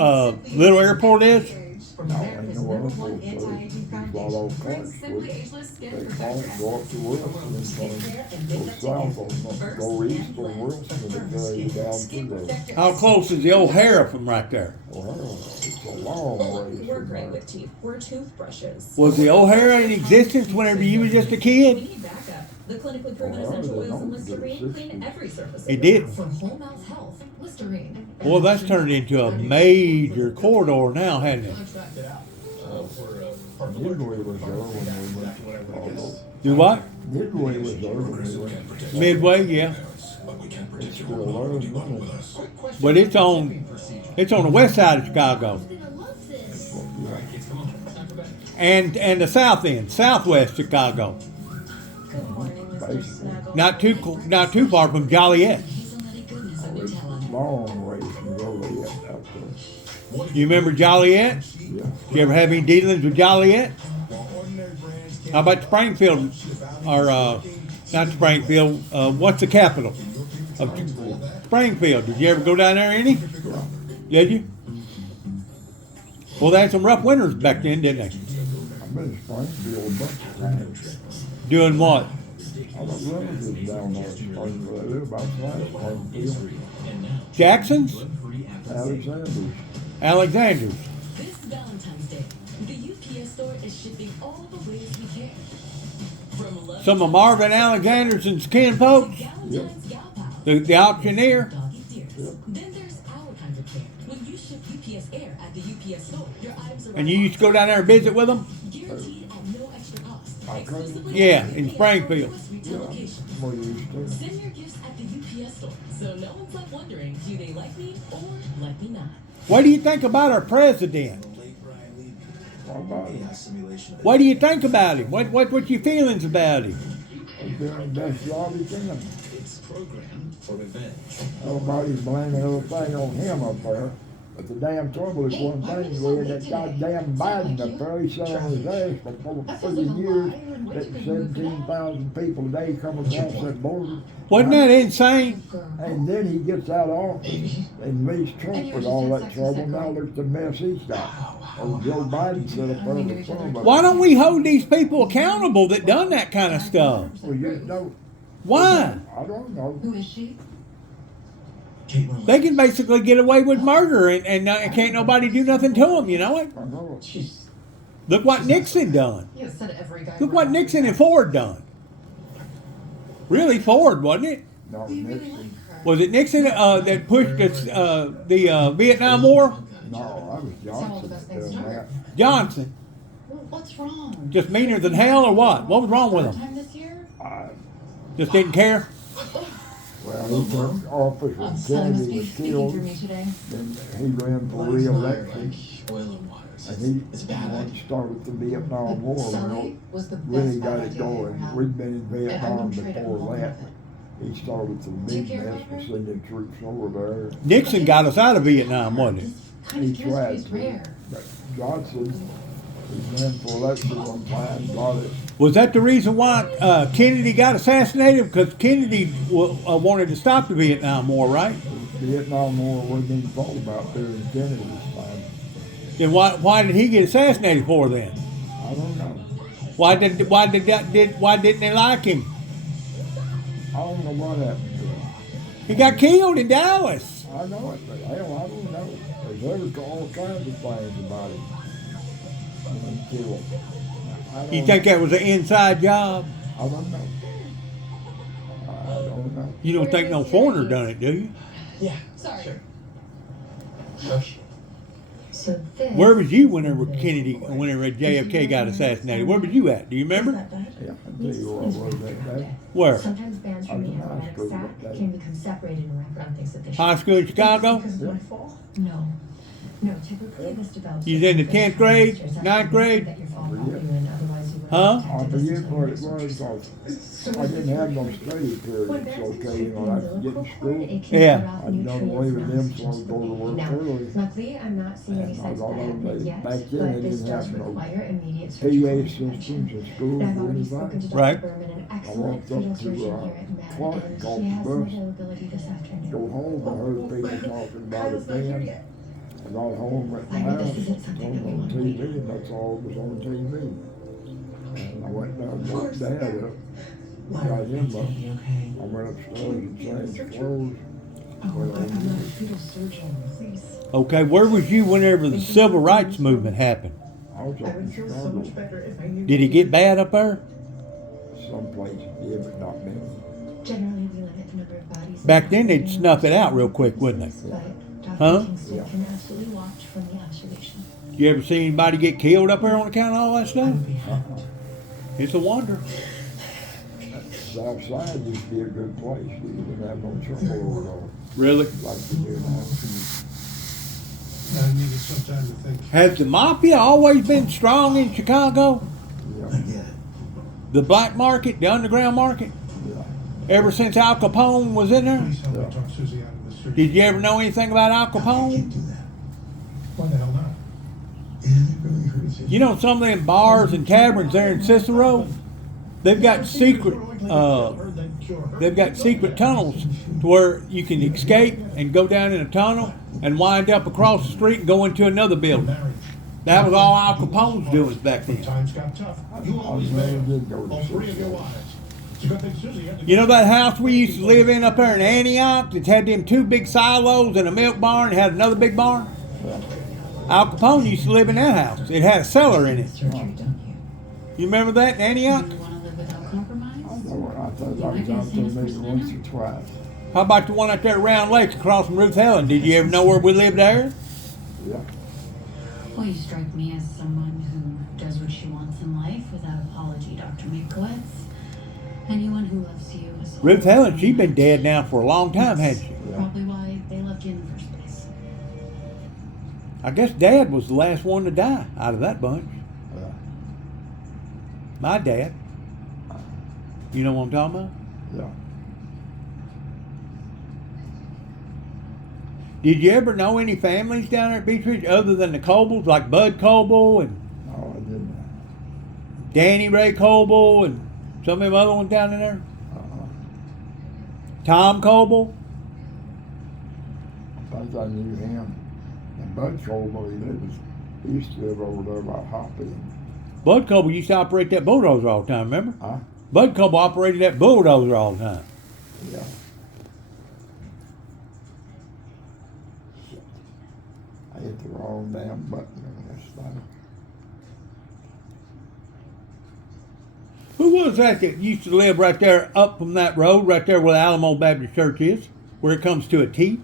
little airport is? From No, America's ain't no number other one place. anti-aging There's a lot foundation. of Bring cars Simply with- Ageless Skin They for call it, veterans. go up to Wilson and go south on, go east on Wilson and they carry you down through there. How close is the O'Hara from right there? Well, it's a long ways We're from great there. with teeth. We're toothbrushes. Was the O'Hara in existence whenever you were just a We kid? need backup. The clinically proven Well, essential they oils and don't do Listerine it. clean every surface. of It your did. mouth. For whole mouth health, Listerine. Well, that's turned into a major corridor now, hasn't it? Contract it out for part of the Midway was there when we went to Chicago. Do what? Midway was there when we went. Midway, yeah. But we can't predict It's your still will there, when you bond isn't with it? us. But it's on the west side of Chicago. Kids, come on. Time for bed. And the south end, southwest Chicago. Good morning, Mr. Basically. Snuggle. Not too far from Joliet. Hazelnutty goodness on It's Nutella. long ways from Joliet out there. You remember Joliet? Yeah. You ever have any dealings with Joliet? While ordinary brands can How about Springfield? Or not Springfield? What's the capital of Springfield? Did you ever go down there any? Did you? Well, they had some rough winters back then, didn't they? I've been to Springfield a bunch of times. Doing what? I got relatives down there in Springfield. They live outside Springfield. Jackson's? Alexander's. Alexander's. This Valentine's Day, the UPS store is shipping all the ways we care. From love Some of Marvin Alexanderson's kinfolks. Valentine's gal pals. The auctioneer. Doggy dears. Then there's our kind of care. When you ship UPS Air at the UPS store, your items arrive And you used to go down there and visit with them? guaranteed at no extra cost. Okay. Exclusively Yeah, at in UPS Springfield. Northwest Retail Yeah, locations. more used to. Send your gifts at the UPS store, so no one's left wondering, do they like me or like me not? What do you think about our president? What about it? What do you think about him? What's your feelings about him? He's doing the best job he can. It's programmed for revenge. Nobody's blaming everything on him up there. But the damn trouble is one thing, with that goddamn Biden up there, he sat on his ass for over 30 years, letting 17,000 people a day come across that border. Wasn't that insane? And then he gets out of office and leaves Trump with all that trouble. Now look at the mess he's got. Or Joe Biden set up there with some of Why don't we hold these people accountable that done that kind of stuff? Well, you know, Why? I don't know. Who is she? Caitlin They can basically get away with murder and can't nobody do nothing to them, you know it? I know it. Look what Nixon done. You said every guy. Look what Nixon and Ford done. Really, Ford, wasn't it? No, Nixon. Was it Nixon that pushed the Vietnam War? No, that was Johnson that done that. Johnson. What's wrong? Just meaner than hell or what? What was wrong with him? Time this year? I, Just didn't care? Well, he took office when Son must Kennedy be was speaking killed, for me today. and he ran for Well, it's not re-election. like oil and water. And he It's a bad idea. started the Vietnam War, well, Sully was the really best got bad it idea I ever going. had. We'd been in And I Vietnam wouldn't trade it before for that. nothing. He started some Do you big care mess about her? for sending troops over there. Nixon got us out of Vietnam, wasn't he? Kind He of chemistry tried is to, rare. but Johnson, he ran for election one time, got it. Was that the reason why Kennedy got assassinated? Because Kennedy wanted to stop the Vietnam War, right? The Vietnam War wasn't even thought about during Kennedy's time. Then why did he get assassinated for then? I don't know. Why didn't they like him? I don't know what happened to him. He got killed in Dallas. I know it, but hell, I don't know. There's all kinds of things about him. Until, I don't You think that was an inside job? I don't know. I don't know. You don't think no foreigner done it, do you? Yeah. Sorry. Sure. Shush. So this. Where was you whenever JFK got assassinated? Where was you at? Do you remember? Yeah, I tell you where I was that day. Where? Sometimes bands from the I was in high Atlantic school Stack that day. can become separated and wrapped around things that they High shouldn't. school in Chicago? Because of my fall? No. No, typically this develops. You was in the 10th grade, It's 9th grade? that your fall Yeah. brought you in, otherwise you would Huh? have I protected forget us what it until was, your 'cause I didn't have no study period, When so vaccines okay, you know, I could get in school. it can Yeah. cut off I'd done away with them, nutrients so I'd go to work now. early. Luckily, I'm not seeing any And I signs of got that on happening the- yet, back then but they this didn't does have no require immediate PA surgical systems intervention. in schools I've or already spoken to anything. Dr. Right. Berman, an I excellent walked fetal up to, surgeon here at Med, Clark, and called he the has some bus. availability this afternoon. Go home, I heard people talking about it Kyle's not here then. yet. I got home at the I know house, this isn't something turned that we on want to TV, wait. and that's all that was on TV. And I went down and woke Dad up, got him up. Okay. I went upstairs and changed clothes. Oh, I'm not a fetal surgeon. Please. Okay, where was you whenever the civil rights movement happened? I was I up in would feel so Chicago, much better if I knew. Did it get bad up there? someplace, yeah, but not many. Generally, we limit the number of bodies. Back then, they'd snuff it out real quick, wouldn't they? But Dr. Huh? Kingston Yeah. can absolutely watch from the observation. You ever see anybody get killed up there on account of all that I stuff? would be happy. It's a wonder. South Side used to be a good place, you didn't have no trouble over there, Really? like you do now. I needed some time to think. Has the mafia always been strong in Chicago? Yeah, I get it. The black market, the underground market? yeah. Ever since Al Capone was in there? Please help me Yeah. talk Susie out of this surgery. Did you ever know anything about Al I can't Capone? do that. Why the hell not? Isn't it really crazy? You know some of them bars and taverns there in Cicero? They've got secret tunnels to where you can escape and go down in a tunnel and wind up across the street and go into another building. Marriage. That was all Al Capone's doing back When then. times got tough, you I always really bailed. did go to All three of your Cicero. wives. It's a good thing Susie had to You know that house we used to live in up there in Antioch that had them two big silos and a milk barn and had another big barn? Al Capone used to live in that house. It had a cellar in it. Surgery, don't you? You remember that in Antioch? Do you want to live without compromise? I know, I thought I was out there maybe once or twice. How about the one out there at Round Lakes across from Ruth Helen? Did you ever know where we lived there? Yeah, Well, you strike me as someone who does what she wants in life without apology, Dr. Minkowitz. Anyone who loves you is Ruth Helen, she's been dead now for a long time, hasn't she? yeah. probably why they loved you in the first place. I guess Dad was the last one to die out of that bunch. Yeah. My dad. You know what I'm talking about? Yeah. Did you ever know any families down there at Beech Ridge other than the Cobles, like Bud Coble and No, I didn't. Danny Ray Coble and some of them other ones down in there? Uh-uh. Tom Coble? I think I knew him. And Bud Colby, he used to live over there by Hoppy. Bud Coble used to operate that bulldozer all the time, remember? Huh? Bud Coble operated that bulldozer all the time. Yeah. I hit the wrong damn button on this thing. Who was that used to live right there up from that road, right there where the Alamo Baptist Church is, where it comes to a T?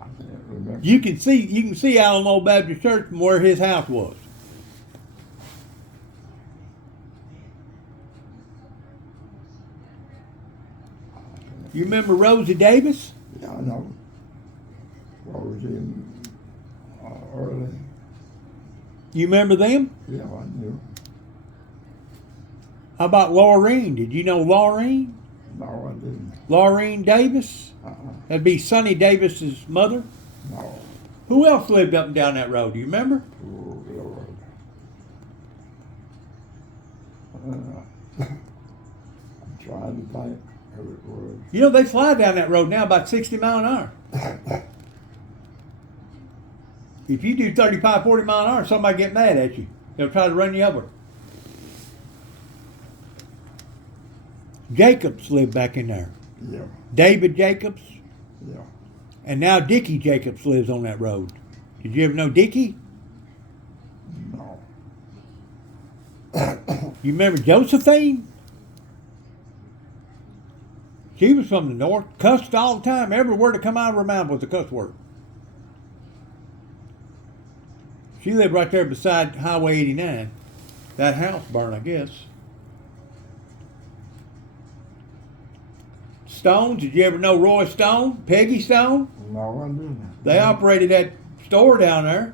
I can't remember. You can see Alamo Baptist Church from where his house was. You remember Rosie Davis? Yeah, I know. Rosie and Early. You remember them? Yeah, I knew. How about Laureen? Did you know Laureen? No, I didn't. Laureen Davis? Uh-uh. That'd be Sonny Davis's mother. No. Who else lived up and down that road? Do you remember? Oh, Lord. I'm trying to think who it was. You know, they fly down that road now about 60 mile an hour. If you do 35, 40 mile an hour, somebody get mad at you. They'll try to run you over. Jacobs lived back in there. Yeah, David Jacobs. yeah. And now Dickie Jacobs lives on that road. Did you ever know Dickie? No. You remember Josephine? She was from the north, cussed all the time. Every word that come out of her mouth was a cuss word. She lived right there beside Highway 89. That house burned, I guess. Stone, did you ever know Roy Stone? Peggy Stone? No, I didn't. They operated that store down there.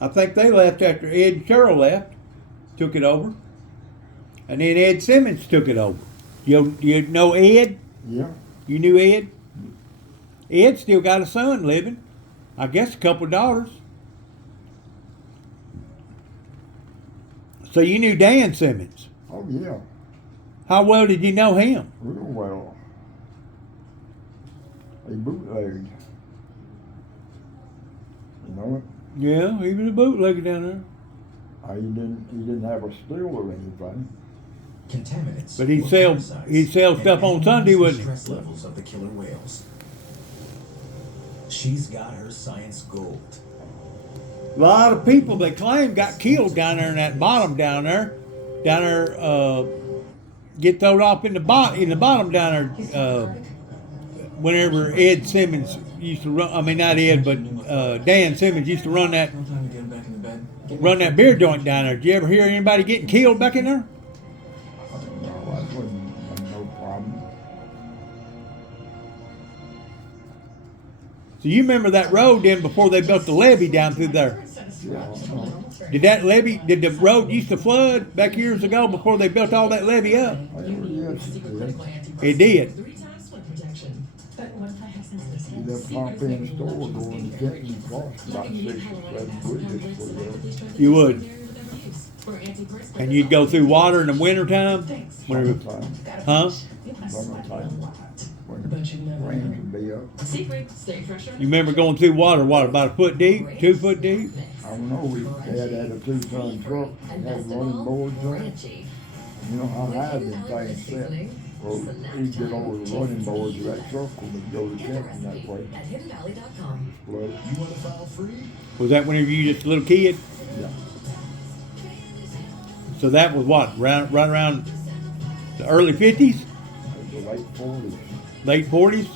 I think they left after Ed and Cheryl left, took it over. And then Ed Simmons took it over. You know Ed? Yeah. You knew Ed? Ed still got a son living. I guess a couple of daughters. So you knew Dan Simmons. Oh, yeah. How well did you know him? Real well. He bootlegged. You know it? Yeah, he was a bootlegger down there. He didn't have a still or anything. Contaminants. But or he'd parasites sell and stuff on Sunday, increase wouldn't he? the stress levels of the killer whales. She's got her science gold. A lot of people that claim got killed down there in that bottom down there, get thrown off in the bottom down there. Whenever Ed Simmons used to run, I mean not Ed, but Dan Simmons used to run that No time to get him back in the bed. beer joint down there. Did you ever hear anybody getting killed back in there? No, that wouldn't be no problem. So you remember that road then before they built the levee down through there? Yeah, I know. Did the road used to flood back years ago before they built all that levee up? Yes, It did. 3 times sweat protection. But what if I have sensitive skin? that pump in store going to Kenton cost about 6 or 7 bridges for that. You would. And you'd go through water in the wintertime? Whenever, Summertime. huh? Summertime. When But you never rain know. can be up. Secret, stay fresher. You remember going through water, what, about a foot deep? 2 foot deep? I don't know, we had a 2-ton truck, had running boards on it. You know how high them things set. Well, we'd get over the running boards of that truck when we go to Kenton that way. At hiddenvalley.com. Flood. You want to file free? Was that whenever you were just a little kid? Yeah. So that was what, right around the early 50s? The late 40s. Late 40s?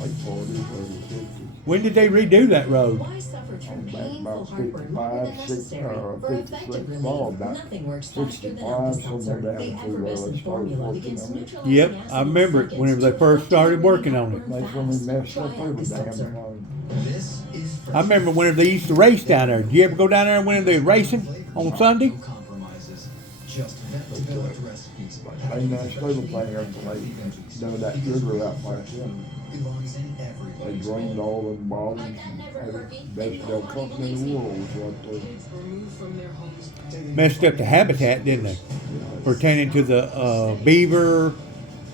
Late 40s, early 50s. When did they redo that road? Why suffer from Back painful about heartburn longer than 55, necessary? For 56, effective well, relief, about nothing works faster than 65, Alka-Seltzer. somewhere The down through there, effervescent they started formula working begins on it. neutralizing Yep, acid I remember in it whenever they seconds. first started working on it. That's when we messed up Try every damn Alka-Seltzer. thing. This is I remember whenever they used to race down there. Did you ever go down there when they were racing on Sunday? No compromises. Just developed recipes. They messed everything up when they done that river out by them. Belongs in They every drained all them bottoms and had the best del company in the world was right there. Removed from their homes. Messed up the habitat, didn't they? Pertaining to the beaver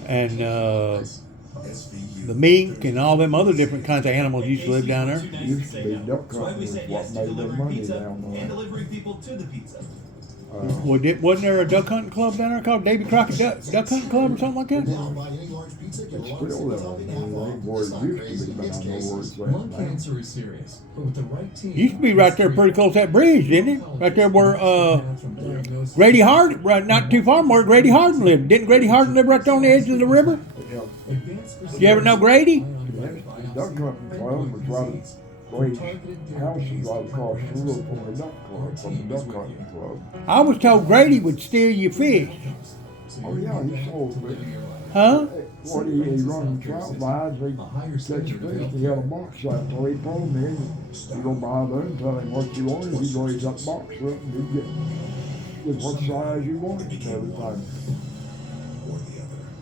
and the mink and all them other different kinds of animals used to live down there. Used to be duck company was what made their money down And there. delivering people to the pizza. Wasn't there a duck hunting club down there called Davy Crockett Duck Hunting Club or something like that? Now buy any large pizza, get a It's large still there. topping I half mean, off. ain't where It's it not used to crazy, be, but it's I know where cases. it's at Lung now. cancer is serious, but with the right team. Used to be right there pretty close to that bridge, didn't it? Right there where Grady Hardin, right not too far from where Grady Hardin lived. Didn't Grady Hardin live right there on the edge of the river? You ever know Grady? Yes, the duck hunting club was right, Grady's house is right across the road from the duck club, from the duck hunting club. I was told Grady would steal your fish. Oh, yeah, he sold it. Huh? What he run trout lines, he catch fish, he had a box shop, so he told me, you go by there and tell him what you wanted, he'd raise that box up and he'd get what size you wanted and everything.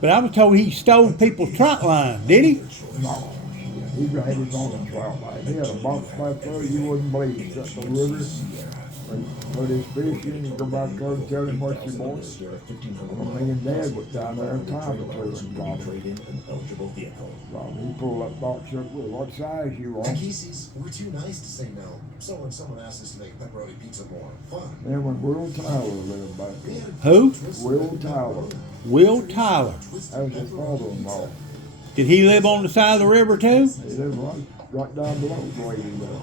But I was told he stole people's trot line, did he? No, he had his own trout line, he had a box back there, you wouldn't believe, he got the river, and put his fish in, and go back there and tell him what you wanted. Well, me and Dad was down there a time or two and got it. Well, he pulled that box up with what size you want. At Casey's, we're too nice to say no. So when someone asks us to make pepperoni pizza more fun. Then when Will Tyler lived back there. Who? Will Tyler. Will Tyler. That was his father-in-law. Did he live on the side of the river too? He lived right down below where he lived.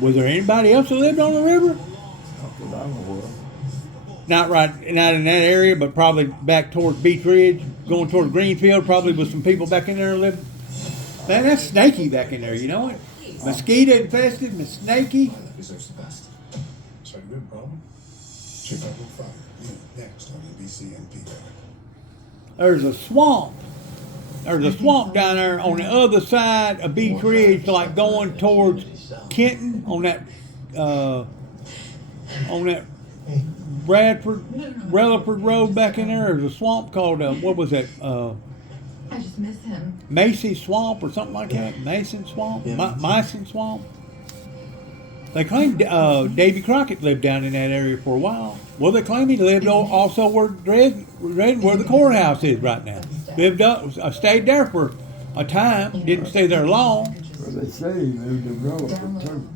Was there anybody else that lived on the river? Not that I know of. Not in that area, but probably back towards Beach Ridge, going toward Greenfield. Probably with some people back in there living. Man, that's snaky back in there. You know it. Mosquito infested, snaky. Deserves the best. Sorry, you have a problem? Chicago Fire. Next on NBC and Peacock. There's a swamp. There's a swamp down there on the other side of Beach Ridge, like going towards Kenton on that Bradford, Rutherford Road back in there. There's a swamp called what was that? I just miss him. Macy Swamp or something like that. Mason Swamp, Mason Swamp. They claim Davy Crockett lived down in that area for a while. Well, they claim he lived also where the courthouse is right now. Lived up, stayed there for a time. Didn't stay there long. Well, they say he lived in Rutherford too.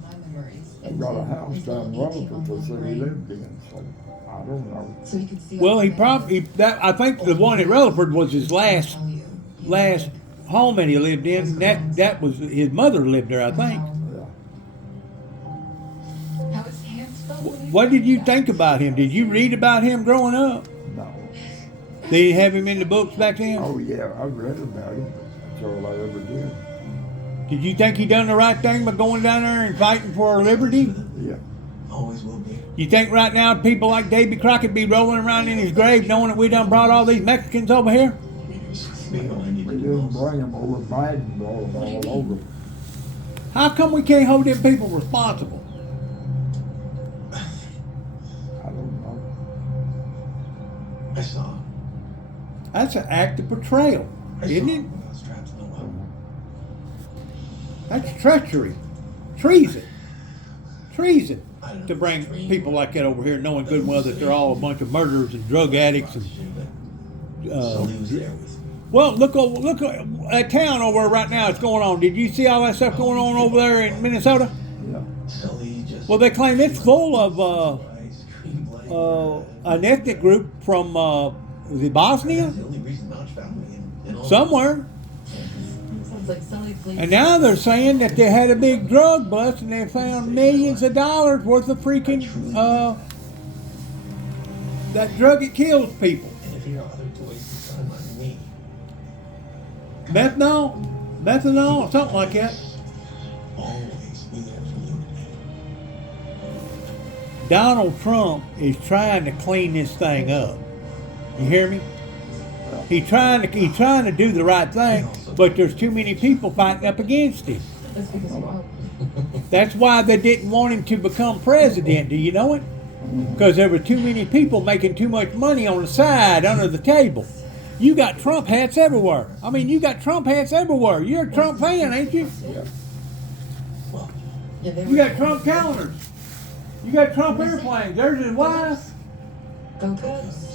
He got a house down in Rutherford they say he lived in. So I don't know. So he could see. Well, he probably I think the one in Rutherford was his last home that he lived in. That was his mother lived there, I think. How his hands felt. What did you think about him? Did you read about him growing up? No. Did you have him in the books back then? Oh yeah, I read about him. That's all I ever did. Did you think he done the right thing by going down there and fighting for our liberty? Yeah. Always will be. You think right now people like Davy Crockett be rolling around in his grave knowing that we done brought all these Mexicans over here? We didn't bring them over. Biden brought them all over. How come we can't hold them people responsible? I don't know. I saw him. That's an act of betrayal, isn't it? When I was trapped in the well. That's treachery, treason to bring people like that over here, knowing good and well that they're all a bunch of murderers and drug addicts and. Sully was there with me. Well, look at that town over there right now. It's going on. Did you see all that stuff going on over there in Minnesota? Yeah. Sully just. Well, they claim it's full of an ethnic group from was it Bosnia? The only reason Mouch found me in all Somewhere. Sounds like Sully please. And now they're saying that they had a big drug bust and they found millions of dollars worth of freaking that drug that kills people. And if you have other toys to sign on me. Methanol, something like that. Always be there for you. Donald Trump is trying to clean this thing up. You hear me? He's trying to do the right thing, but there's too many people fighting up against him. That's because you are. That's why they didn't want him to become president. Do you know it? Because there were too many people making too much money on the side under the table. You got Trump hats everywhere. I mean, you got Trump hats everywhere. You're a Trump fan, ain't you? Yeah. You got Trump calendars. You got Trump airplanes. There's his wife. Go Cubs.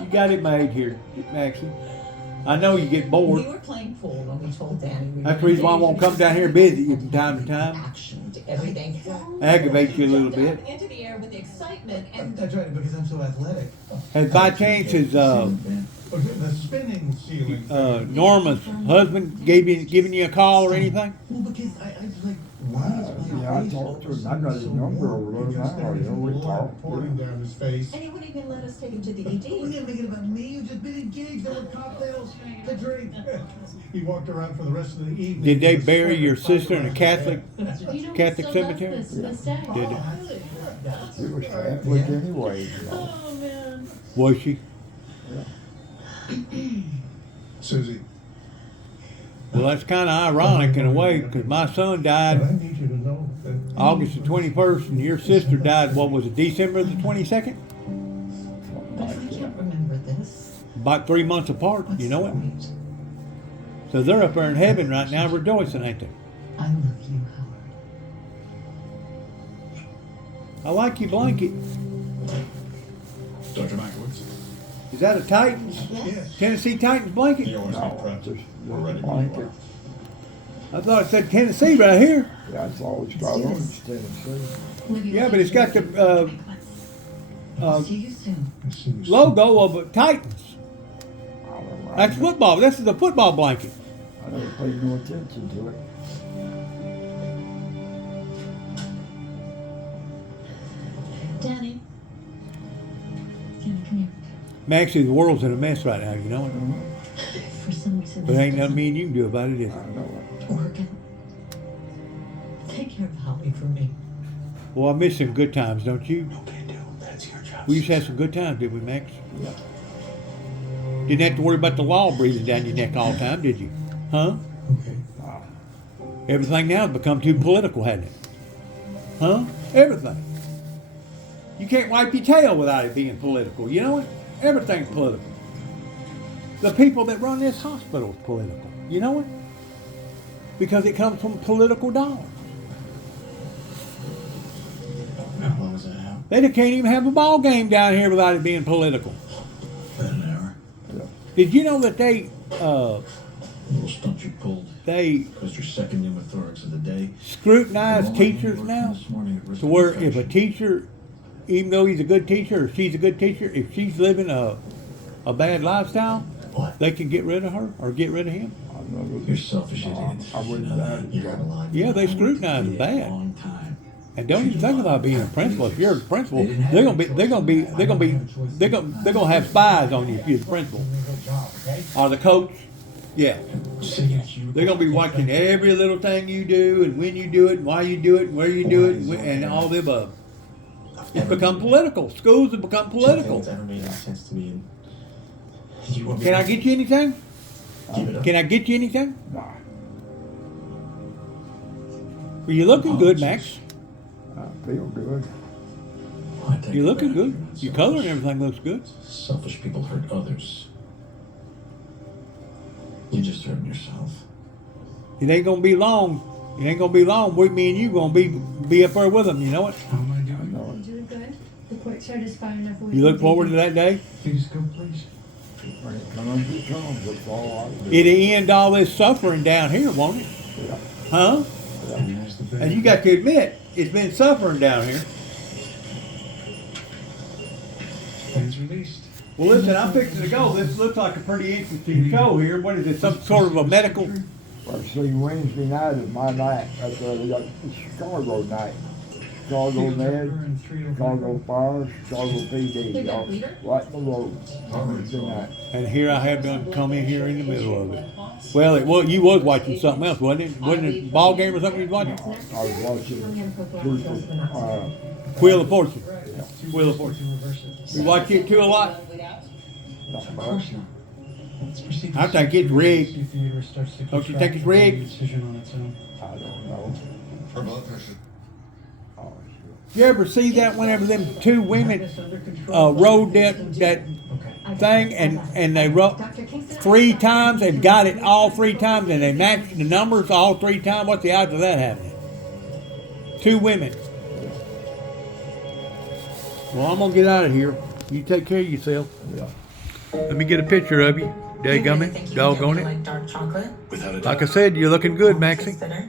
You got it made here, Maxie. I know you get bored. We were playing pool when we told Danny. That's the reason why I won't come down here and visit you from time to time. Action to everything. Aggravate you a little bit. Into the air with the excitement and That's right, because I'm so athletic. Has by chance his The spinning ceiling. Norma's husband giving you a call or anything? Well, because I was like, why is my Yeah, I talked to him. I got his number over there now. You know, we talked. Pouring down his face. And he wouldn't even let us take him to the We ED. didn't make it about me. You just been engaged. There were cocktails to drink. He walked around for the rest of the evening. Did they with a bury your sweater sister in a tucked Catholic? You know, Catholic we still cemetery? Love this day. Did they? He was Catholic anyway, you know. Oh, man. Was she? Susie, Well, that's kind of ironic in a way, because my son but I died need you to know that August the 21st, and your sister died, what was it, December the 22nd? But if I can't remember this, About 3 months apart, what's you know it? the point? So they're up there in heaven right now rejoicing, ain't they? I love you, Howard. I like your blanket. Dr. Mankiewicz, Is that a Titans? yes. Tennessee Titans blanket? the owners No, are prepped. just We're ready the when you blanket. are. I thought it said Tennessee right here. That's all it's got on it, Tennessee. Yeah, but it's got the See you soon. As soon as logo of Titans. I don't know. That's football. This is a football blanket. I never paid no attention to it. Danny. Danny, come here. Maxie, the world's in a mess right now, you know it? For some reason, But ain't nothing me and you can do about it, is I it? know it. Working. Take care of Holly for me. Well, I miss some good times, don't you? No can do. That's your job. We used to have some good times, did we, Max? Didn't have to worry about the law breathing down your neck all the time, did you? Huh? Okay. Everything now has become too political, hasn't it? Huh? Everything. You can't wipe your tail without it being political. You know it? Everything's political. The people that run this hospital is political. You know it? Because it comes from political dollars. How long does that have? They can't even have a ball game down here without it being political. About an hour. Did you know that they Little stunt you pulled. Was your second pneumothorax of the day. scrutinize Well, teachers working now? this morning at risk To of where if a infection. teacher, even though he's a good teacher or she's a good teacher, if she's living a bad lifestyle, What? they can get rid of her or get rid of him. I never. You're selfish, idiot. I wouldn't You know doubt that. it. You have a lot. Yeah, they scrutinize them A bad. long time. And don't even think about being a principal. If you're a principal, they're gonna have spies on you if you're the principal or the coach. Yeah, they're gonna be watching every little thing you do and when you do it, and why you do it, and where you do it, and all the above. It's become political. Schools have become political. Nothing's ever made any sense to me. And you want me Can to I get you anything? give it up? Can I get you anything? Nah, Well, you're looking good, Max. I feel good. I take You're it looking back. good. You're not Your color and selfish. everything looks good. Selfish people hurt others. You're just hurting yourself. It ain't gonna be long. It ain't gonna be long. Me and you gonna be up there with them. You know it. How am I I doing? know it. Doing good. The court showed us far enough away. You look forward to that day. Please go, please. When it comes, it comes. That's all I do. It'll end all this suffering down here, won't it? Yeah. Huh? There's the bed. And you got to admit, it's been suffering down here. Plans released. Well, listen, I'm fixing to go. This looks like a pretty interesting show here. What is it? Some sort of a medical? Well, see, Wednesday night is my night. That's they got the Chicago night. Chicago Med, Chicago Fire, Chicago PD. We got Y'all Peter? right in the road. Wednesday night. And here I have done come in here in the middle of it. Well, you was watching something else, wasn't it? Wasn't it a ball game or something you was watching? I was watching Wheel of Fortune. Wheel of Fortune. You watch it too a lot? not Of much. course not. Let's proceed to I think it's rigged. see if the uterus starts to Don't you contract think it's and make a rigged? decision on its own. I don't know. Her blood pressure. Oh, sure. You ever see that whenever them two women This under control. rode that Okay. thing and they rode 3 times and got it all 3 times and they matched the numbers all 3 times? What's the odds of that happening? 2 women. Well, I'm gonna get out of here. You take care of yourself. Yeah. Let me get a picture of you. Dadgummit, doggone it. Like dark chocolate? Without a doubt. Like I said, you're looking good, Maxie. Dinner?